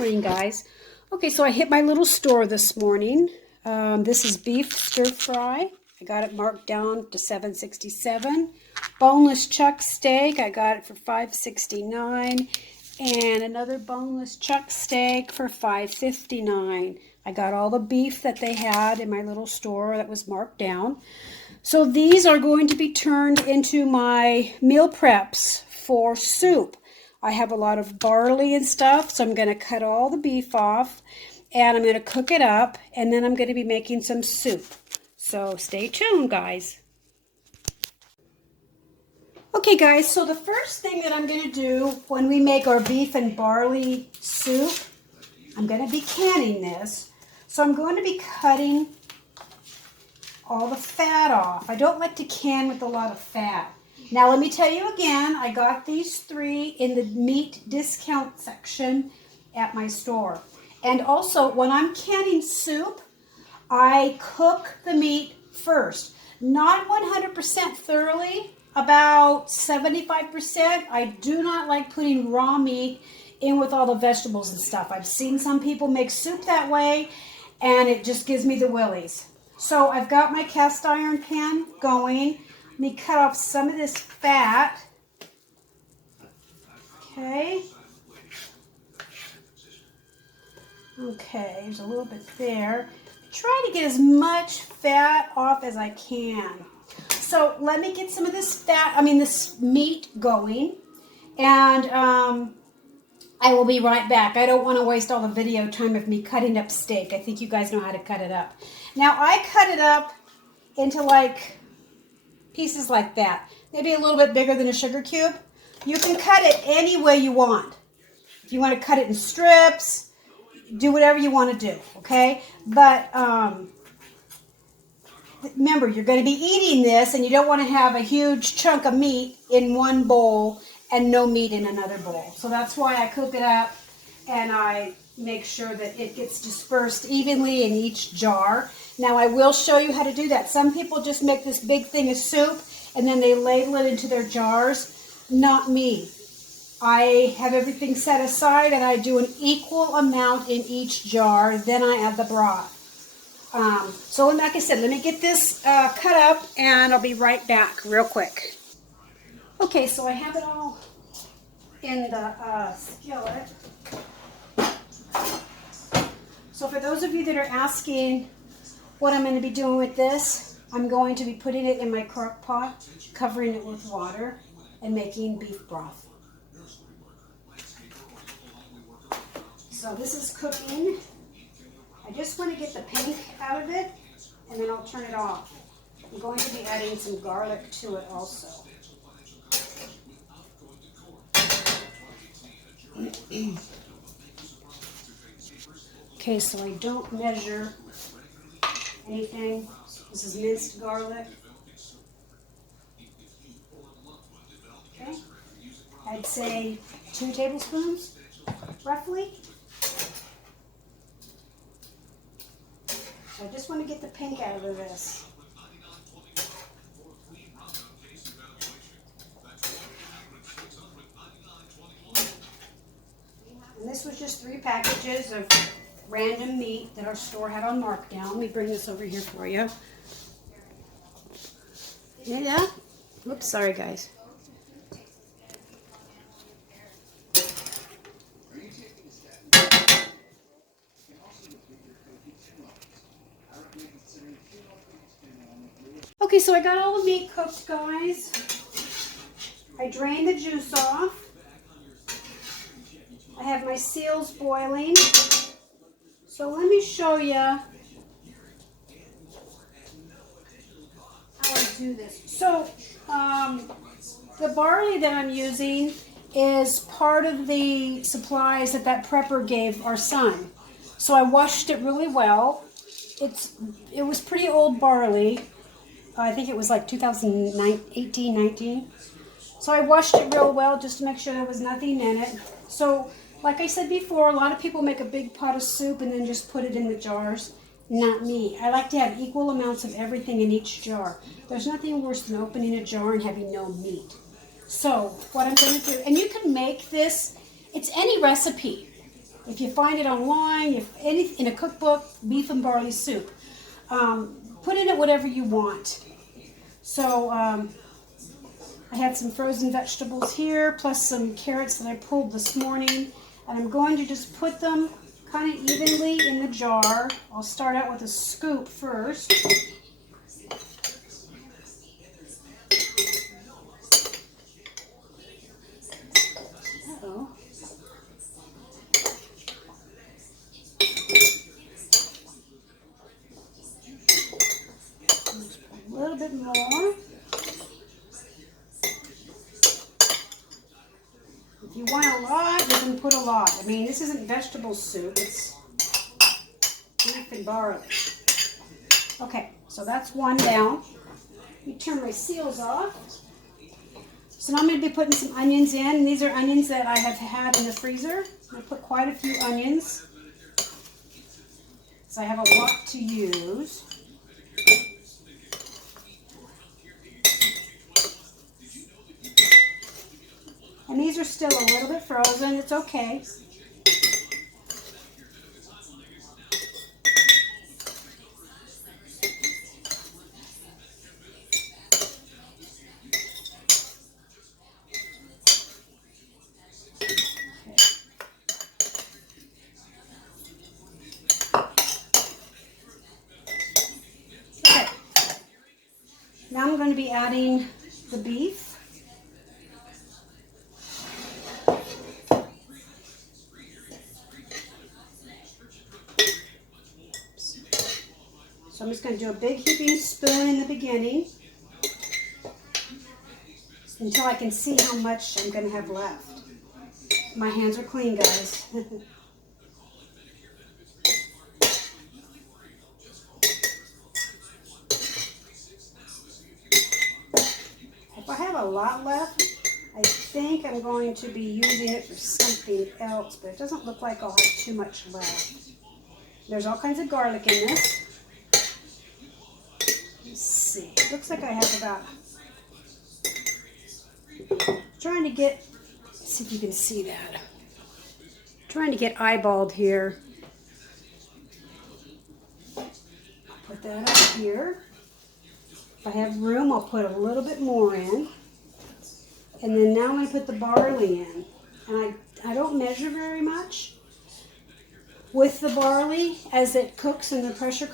morning, guys. Okay, so I hit my little store this morning. This is beef stir fry. I got it marked down to $7.67. Boneless chuck steak. I got it for $5.69. And another boneless chuck steak for $5.59. I got all the beef that they had in my little store that was marked down. So these are going to be turned into my meal preps for soup. I have a lot of barley and stuff, so I'm going to cut all the beef off and I'm going to cook it up, and then I'm going to be making some soup. So stay tuned, guys. Okay, guys, so the first thing that I'm going to do when we make our beef and barley soup, I'm going to be canning this. So I'm going to be cutting all the fat off. I don't like to can with a lot of fat. Now, let me tell you again, I got these three in the meat discount section at my store. And also, when I'm canning soup, I cook the meat first. Not 100% thoroughly, about 75%. I do not like putting raw meat in with all the vegetables and stuff. I've seen some people make soup that way, and it just gives me the willies. So I've got my cast iron pan going. Let me cut off some of this fat. Okay. Okay, there's a little bit there. Try to get as much fat off as I can. So let me get some of this this meat going, and I will be right back. I don't want to waste all the video time of me cutting up steak. I think you guys know how to cut it up. Now I cut it up into like pieces like that, maybe a little bit bigger than a sugar cube. You can cut it any way you want. If you want to cut it in strips, do whatever you want to do, okay? But remember, you're going to be eating this, and you don't want to have a huge chunk of meat in one bowl and no meat in another bowl. So that's why I cook it up, and I make sure that it gets dispersed evenly in each jar. Now, I will show you how to do that. Some people just make this big thing of soup, and then they ladle it into their jars. Not me. I have everything set aside, and I do an equal amount in each jar. Then I add the broth. So like I said, let me get this cut up, and I'll be right back real quick. Okay, so I have it all in the skillet. So for those of you that are asking what I'm going to be doing with this, I'm going to be putting it in my crock pot, covering it with water, and making beef broth. So this is cooking. I just want to get the pink out of it, and then I'll turn it off. I'm going to be adding some garlic to it also. Okay, so I don't measure anything. This is minced garlic. Okay, I'd say 2 tablespoons, roughly. I just want to get the pink out of this. And this was just 3 packages of random meat that our store had on markdown. Let me bring this over here for you. Yeah? Oops, sorry guys. Okay, so I got all the meat cooked, guys. I drained the juice off. I have my seals boiling. So let me show you how I do this. So the barley that I'm using is part of the supplies that prepper gave our son. So I washed it really well. It was pretty old barley. I think it was like 2018, 19. So I washed it real well just to make sure there was nothing in it. So like I said before, a lot of people make a big pot of soup and then just put it in the jars. Not me. I like to have equal amounts of everything in each jar. There's nothing worse than opening a jar and having no meat. So what I'm going to do, and you can make this, it's any recipe. If you find it online, in a cookbook, beef and barley soup. Put in it whatever you want. So I had some frozen vegetables here, plus some carrots that I pulled this morning. And I'm going to just put them kind of evenly in the jar. I'll start out with a scoop first. Uh-oh. A little bit more. If you want a lot, you can put a lot. I mean, this isn't vegetable soup, it's beef and barley. Okay, so that's one down. Let me turn my seals off. So now I'm going to be putting some onions in. These are onions that I have had in the freezer. I put quite a few onions, so I have a lot to use. And these are still a little bit frozen. It's okay. Okay. Now I'm going to be adding the beef. So I'm just going to do a big heaping spoon in the beginning until I can see how much I'm going to have left. My hands are clean, guys. If I have a lot left, I think I'm going to be using it for something else, but it doesn't look like I'll have too much left. There's all kinds of garlic in this. Let's see. Looks like I have about, trying to get, let's see if you can see that. Trying to get eyeballed here. Put that up here. If I have room, I'll put a little bit more in. And then now I'm going to put the barley in. And I don't measure very much. With the barley, as it cooks in the pressure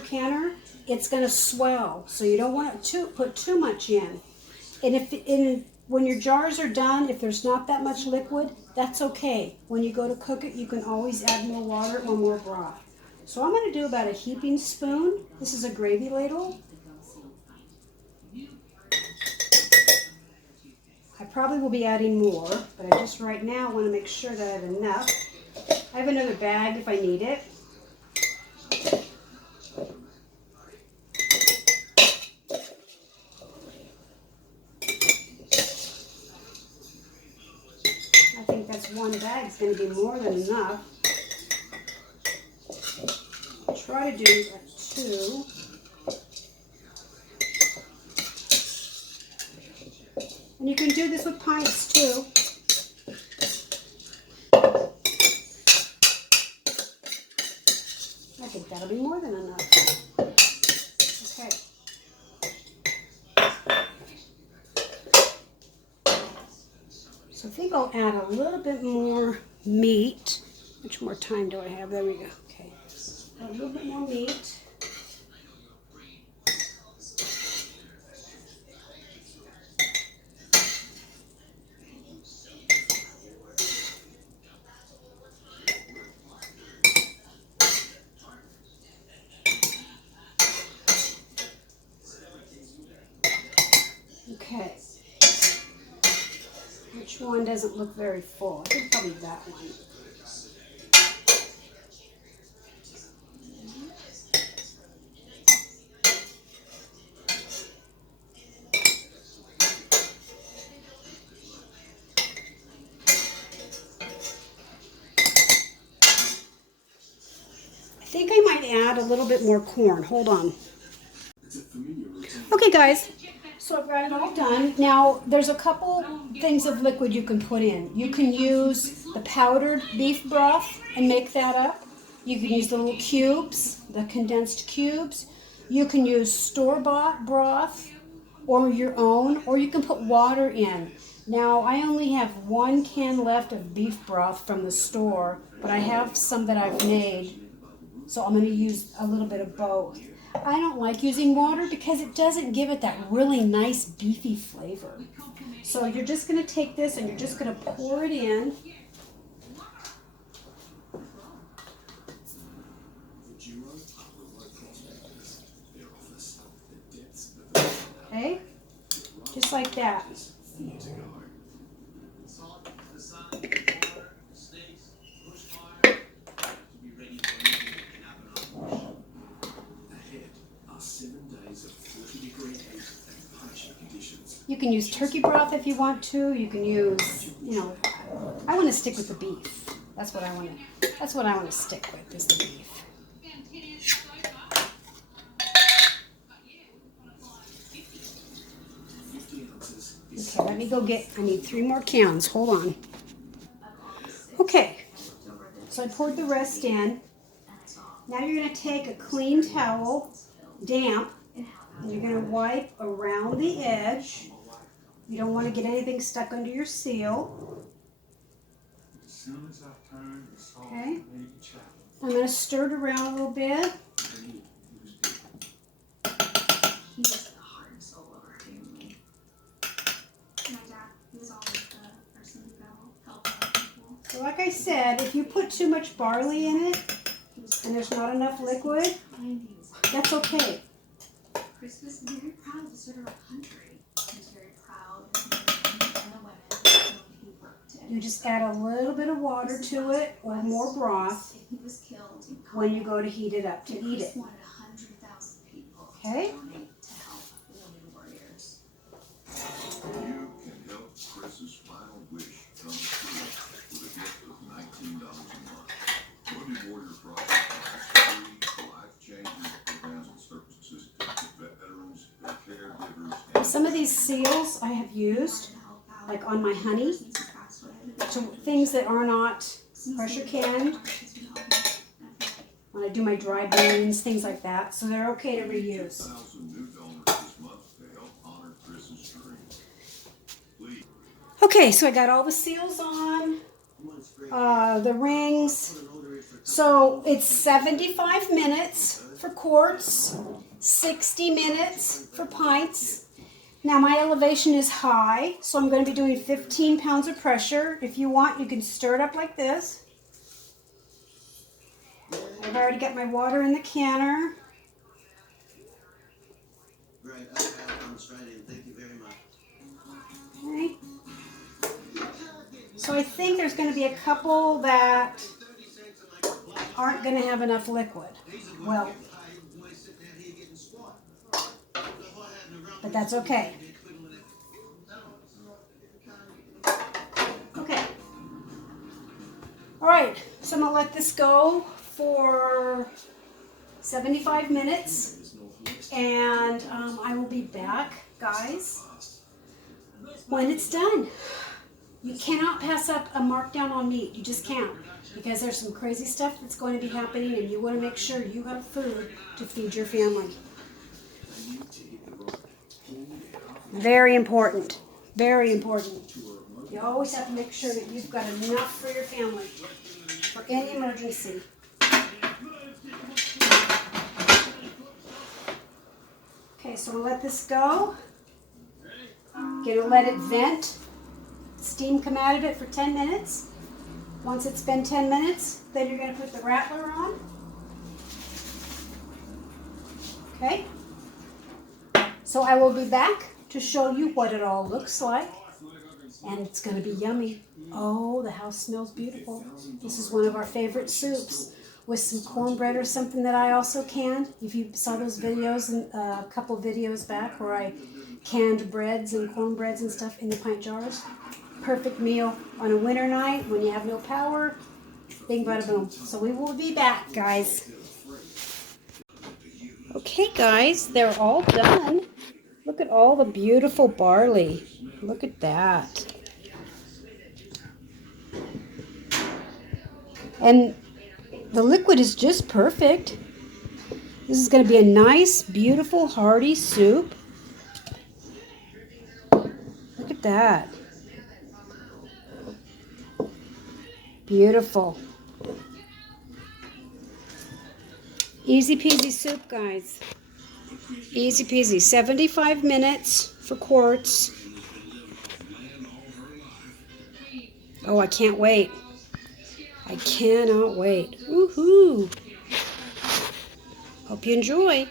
canner, it's going to swell. So you don't want to put too much in. And when your jars are done, if there's not that much liquid, that's okay. When you go to cook it, you can always add more water or more broth. So I'm going to do about a heaping spoon. This is a gravy ladle. I probably will be adding more, but I just right now want to make sure that I have enough. I have another bag if I need it. I think that's one bag is going to be more than enough. I'll try to do two. And you can do this with pints too. I think that'll be more than enough. Okay. So I think I'll add a little bit more meat. How much more time do I have? There we go. Okay. A little bit more meat. Okay. Which one doesn't look very full? I think probably that one. I think I might add a little bit more corn. Hold on. Okay, guys. So I've got it all done. Now, there's a couple things of liquid you can put in. You can use the powdered beef broth and make that up. You can use the little cubes, the condensed cubes. You can use store-bought broth or your own, or you can put water in. Now, I only have 1 can left of beef broth from the store, but I have some that I've made, so I'm going to use a little bit of both. I don't like using water because it doesn't give it that really nice beefy flavor. So you're just going to take this and you're just going to pour it in. Okay, just like that. You can use turkey broth if you want to. You can use, I want to stick with the beef. That's what I want to stick with, is the beef. Okay, let me go I need 3 more cans. Hold on. Okay, so I poured the rest in. Now you're going to take a clean towel, damp, and you're going to wipe around the edge. You don't want to get anything stuck under your seal. Okay. I'm going to stir it around a little bit. So like I said, if you put too much barley in it and there's not enough liquid, that's okay. Christmas is very proud to serve our country. He's very proud of the women he worked in. You just add a little bit of water to it or more broth when you go to heat it up to eat it. Okay? You can help Chris's final wish come true with a gift of $19 a month. Money Warrior Project provides free, life-changing programs and services to veterans, their caregivers, Some of these seals I have used, like on my honey, to things that are not pressure canned. When I do my dry beans, things like that, so they're okay to reuse. 1,000 new donors this month to help honor Chris's dream. Please. Okay, so I got all the seals on, the rings. So it's 75 minutes for quarts, 60 minutes for pints. Now my elevation is high, so I'm going to be doing 15 pounds of pressure. If you want, you can stir it up like this. I've already got my water in the canner. Right, I'm Australian. Thank you very much. Okay. So I think there's going to be a couple that aren't going to have enough liquid. Well, but that's okay. Okay. All right, so I'm going to let this go for 75 minutes, and I will be back, guys, when it's done. You cannot pass up a markdown on meat. You just can't, because there's some crazy stuff that's going to be happening, and you want to make sure you have food to feed your family. Very important. Very important. You always have to make sure that you've got enough for your family for any emergency. Okay, so we'll let this go. Gonna let it vent. Steam come out of it for 10 minutes. Once it's been 10 minutes, then you're gonna put the rattler on. Okay? So I will be back to show you what it all looks like. And it's gonna be yummy. Oh, the house smells beautiful. This is one of our favorite soups with some cornbread or something that I also canned. If you saw those videos, a couple videos back where I canned breads and cornbreads and stuff in the pint jars. Perfect meal on a winter night when you have no power. Bing, bada, boom. So we will be back, guys. Okay, guys, they're all done. Look at all the beautiful barley. Look at that. And the liquid is just perfect. This is going to be a nice, beautiful, hearty soup. Look at that. Beautiful. Easy peasy soup, guys. Easy peasy. 75 minutes for quarts. Oh, I can't wait. I cannot wait. Woohoo! Hope you enjoy.